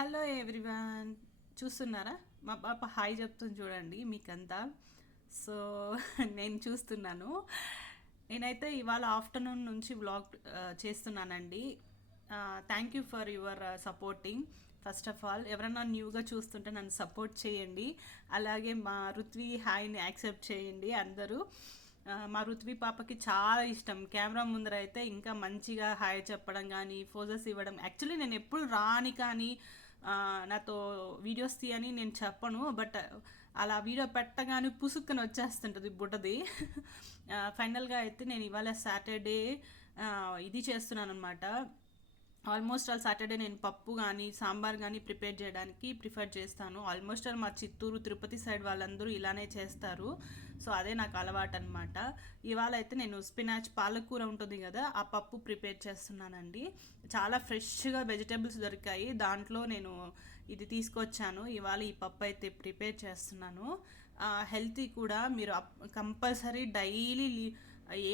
Hello everyone చూస్తున్నారా? మా పాప హాయ్ చెప్తుంది చూడండి మీకంతా. సో నేను చూస్తున్నాను. నేనైతే ఇవాళ ఆఫ్టర్నూన్ నుంచి బ్లాగ్ చేస్తున్నానండి. Thank you for your supporting first of all ఎవరైనా న్యూగా చూస్తుంటే నన్ను సపోర్ట్ చేయండి. అలాగే మా రుత్వి హాయ్ని యాక్సెప్ట్ చేయండి అందరూ. మా రుత్వి పాపకి చాలా ఇష్టం. కెమెరా ముందర అయితే ఇంకా మంచిగా హాయ్ చెప్పడం కానీ ఫోజెస్ ఇవ్వడం. యాక్చువల్లీ నేను ఎప్పుడు రాని కానీ నాతో వీడియోస్ తీయని నేను చెప్పను బట్ అలా వీడియో పెట్టగానే పుసుక్కని వచ్చేస్తుంటుంది బుడ్డది. ఫైనల్గా అయితే నేను ఇవాళ సాటర్డే ఇది చేస్తున్నాను అనమాట ఆల్మోస్ట్ ఆల్ సాటర్డే నేను పప్పు కానీ సాంబార్ కానీ ప్రిపేర్ చేయడానికి ప్రిఫర్ చేస్తాను. ఆల్మోస్ట్ ఆల్ మా చిత్తూరు తిరుపతి సైడ్ వాళ్ళందరూ ఇలానే చేస్తారు. సో అదే నాకు అలవాటు అనమాట ఇవాళ అయితే నేను స్పినాచ్ పాలకూర ఉంటుంది కదా ఆ పప్పు ప్రిపేర్ చేస్తున్నానండి. చాలా ఫ్రెష్గా వెజిటేబుల్స్ దొరికాయి. దాంట్లో నేను ఇది తీసుకొచ్చాను. ఇవాళ ఈ పప్పు అయితే ప్రిపేర్ చేస్తున్నాను. హెల్తీ కూడా మీరు కంపల్సరీ డైలీ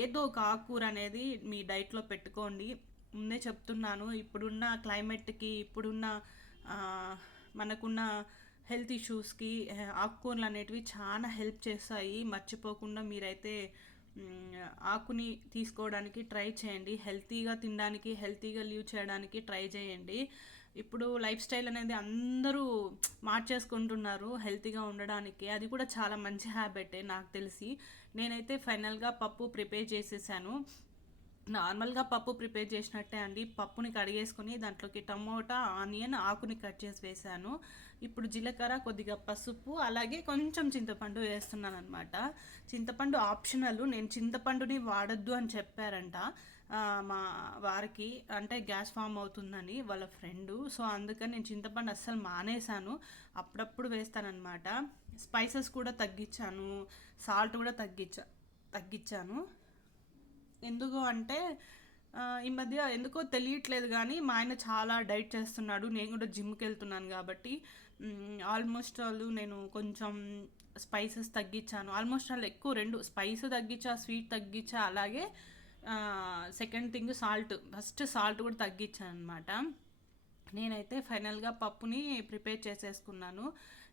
ఏదో ఒక ఆకుకూర అనేది మీ డైట్లో పెట్టుకోండి. ముందే చెప్తున్నాను. ఇప్పుడున్న క్లైమేట్కి ఇప్పుడున్న మనకున్న హెల్త్ ఇష్యూస్కి ఆకుకూరలు అనేటివి చాలా హెల్ప్ చేస్తాయి. మర్చిపోకుండా మీరైతే ఆకుని తీసుకోవడానికి ట్రై చేయండి. హెల్తీగా తినడానికి హెల్తీగా లీవ్ చేయడానికి ట్రై చేయండి. ఇప్పుడు లైఫ్ స్టైల్ అనేది అందరూ మార్చేసుకుంటున్నారు హెల్తీగా ఉండడానికి. అది కూడా చాలా మంచి హ్యాబిటే నాకు తెలిసి. నేనైతే ఫైనల్గా పప్పు ప్రిపేర్ చేసేసాను. నార్మల్గా పప్పు ప్రిపేర్ చేసినట్టే అండి. పప్పుని కడిగేసుకొని దాంట్లోకి టమోటా ఆనియన్ ఆకుని కట్ చేసి వేసాను. ఇప్పుడు జీలకర్ర కొద్దిగా పసుపు అలాగే కొంచెం చింతపండు వేస్తున్నాను అనమాట చింతపండు ఆప్షనల్. నేను చింతపండుని వాడద్దు అని చెప్పారంట మా వారికి. అంటే గ్యాస్ ఫామ్ అవుతుందని వాళ్ళ ఫ్రెండు. సో అందుకని నేను చింతపండు అస్సలు మానేశాను. అప్పుడప్పుడు వేస్తానన్నమాట. స్పైసెస్ కూడా తగ్గించాను. సాల్ట్ కూడా తగ్గించా తగ్గించాను. ఎందుకు అంటే ఈ మధ్య ఎందుకో తెలియట్లేదు కానీ మా ఆయన చాలా డైట్ చేస్తున్నాడు. నేను కూడా జిమ్కి వెళ్తున్నాను కాబట్టి ఆల్మోస్ట్ ఆల్ నేను కొంచెం స్పైసెస్ తగ్గించాను. ఆల్మోస్ట్ ఆల్ ఎక్కువ రెండు స్పైస్ తగ్గించా స్వీట్ తగ్గించా అలాగే second thing salt. First salt కూడా తగ్గించాను అనమాట నేనైతే ఫైనల్గా పప్పుని ప్రిపేర్ చేసేసుకున్నాను.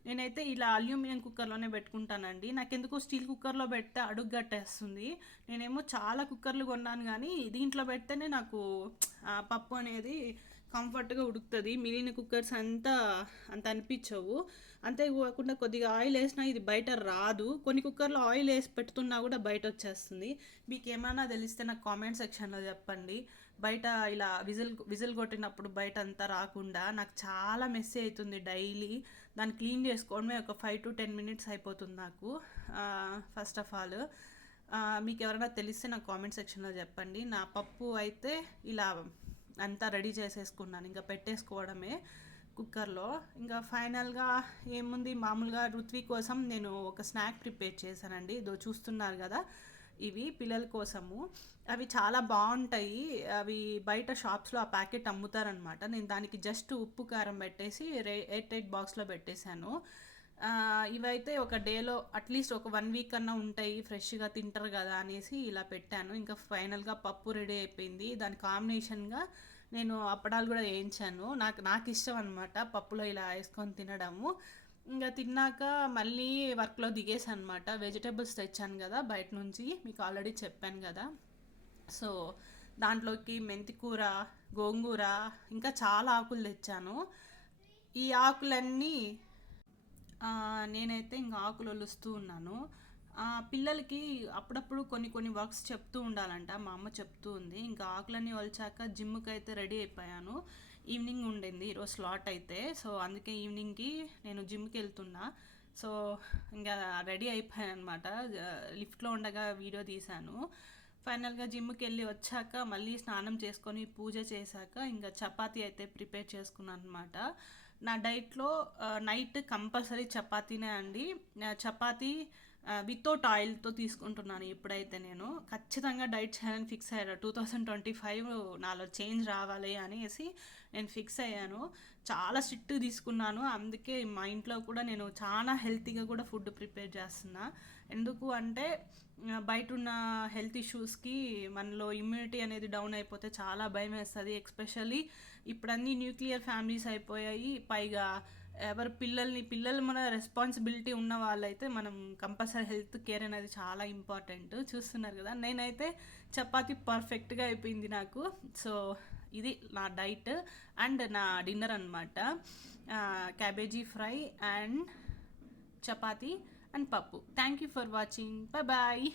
నేనైతే ఇలా అల్యూమినియం కుక్కర్లోనే పెట్టుకుంటానండి. నాకెందుకో స్టీల్ కుక్కర్లో పెడితే అడుగు గట్టేస్తుంది నేనేమో చాలా కుక్కర్లు కొన్నాను కానీ దీంట్లో పెడితేనే నాకు పప్పు అనేది కంఫర్ట్గా ఉడుకుతుంది. మిగిలిన కుక్కర్స్ అంతా అంత అనిపించవు. అంతేకాకుండా కొద్దిగా ఆయిల్ వేసినా ఇది బయట రాదు. కొన్ని కుక్కర్లో ఆయిల్ వేసి పెడుతున్నా కూడా బయట వచ్చేస్తుంది మీకు ఏమైనా తెలిస్తే నాకు కామెంట్ సెక్షన్లో చెప్పండి. బయట ఇలా విజిల్ విజిల్ కొట్టినప్పుడు బయట అంతా రాకుండా నాకు చాలా మెస్సీ అవుతుంది డైలీ. దాన్ని క్లీన్ చేసుకోవడమే ఒక ఫైవ్ టు టెన్ మినిట్స్ అయిపోతుంది నాకు. First of all. మీకు ఎవరైనా తెలిస్తే నాకు కామెంట్ సెక్షన్లో చెప్పండి. నా పప్పు అయితే ఇలా అంతా రెడీ చేసేసుకున్నాను. ఇంకా పెట్టేసుకోవడమే కుక్కర్లో. ఇంకా ఫైనల్గా ఏముంది? మామూలుగా రుత్వి కోసం నేను ఒక స్నాక్ ప్రిపేర్ చేశానండి. ఇదో చూస్తున్నారు కదా ఇవి పిల్లల కోసము. అవి చాలా బాగుంటాయి. అవి బయట షాప్స్లో ఆ ప్యాకెట్ అమ్ముతారనమాట నేను దానికి జస్ట్ ఉప్పు కారం పెట్టేసి రే ఎయిట్ ఎయిట్ బాక్స్లో పెట్టేశాను. ఇవైతే ఒక డేలో అట్లీస్ట్ ఒక వన్ వీక్ అన్నా ఉంటాయి ఫ్రెష్గా తింటారు కదా అనేసి ఇలా పెట్టాను. ఇంకా ఫైనల్గా పప్పు రెడీ అయిపోయింది. దాని కాంబినేషన్గా నేను అప్పడాలు కూడా వేయించాను. నాకు నాకు ఇష్టం అనమాట పప్పులో ఇలా వేసుకొని తినడము. ఇంకా తిన్నాక మళ్ళీ వర్క్లో దిగేసాను అనమాట వెజిటేబుల్స్ తెచ్చాను కదా బయట నుంచి మీకు ఆల్రెడీ చెప్పాను కదా. సో దాంట్లోకి మెంతికూర గోంగూర ఇంకా చాలా ఆకులు తెచ్చాను. ఈ ఆకులన్నీ నేనైతే ఇంకా ఆకులు ఒలుస్తూ ఉన్నాను పిల్లలకి అప్పుడప్పుడు కొన్ని కొన్ని వర్క్స్ చెప్తూ ఉండాలంట. మా అమ్మ చెప్తూ ఉంది. ఇంకా ఆకులన్నీ వలిచాక జిమ్కి అయితే రెడీ అయిపోయాను. ఈవినింగ్ ఉండింది ఈరోజు స్లాట్ అయితే. సో అందుకే ఈవినింగ్కి నేను జిమ్కి వెళ్తున్నా సో ఇంకా రెడీ అయిపోయాను అనమాట లిఫ్ట్లో ఉండగా వీడియో తీశాను. ఫైనల్గా జిమ్కి వెళ్ళి వచ్చాక మళ్ళీ స్నానం చేసుకొని పూజ చేశాక ఇంకా చపాతీ అయితే ప్రిపేర్ చేసుకున్నాను అనమాట నా డైట్లో నైట్ కంపల్సరీ చపాతీనే అండి. చపాతీ వితౌట్ ఆయిల్తో తీసుకుంటున్నాను ఇప్పుడైతే నేను. ఖచ్చితంగా డైట్ చేయాలని ఫిక్స్ అయ్యాను టూ థౌజండ్ ట్వంటీ ఫైవ్ నాలో చేంజ్ రావాలి అనేసి నేను ఫిక్స్ అయ్యాను. చాలా స్ట్రిక్ట్ తీసుకున్నాను. అందుకే మా ఇంట్లో కూడా నేను చాలా హెల్తీగా కూడా ఫుడ్ ప్రిపేర్ చేస్తున్నా. ఎందుకు అంటే బయట ఉన్న హెల్త్ ఇష్యూస్కి మనలో ఇమ్యూనిటీ అనేది డౌన్ అయిపోతే చాలా భయం వేస్తుంది. ఎక్స్పెషల్లీ ఇప్పుడు అన్ని న్యూక్లియర్ ఫ్యామిలీస్ అయిపోయాయి. పైగా ఎవరు పిల్లల్ని పిల్లలు మన రెస్పాన్సిబిలిటీ ఉన్న వాళ్ళైతే మనం కంపల్సరీ హెల్త్ కేర్ అనేది చాలా ఇంపార్టెంట్ చూస్తున్నారు కదా? నేనైతే చపాతి పర్ఫెక్ట్గా అయిపోయింది నాకు. సో ఇది నా డైట్ అండ్ నా డిన్నర్ అనమాట cabbage fry and chapati and పప్పు. Thank you for watching bye bye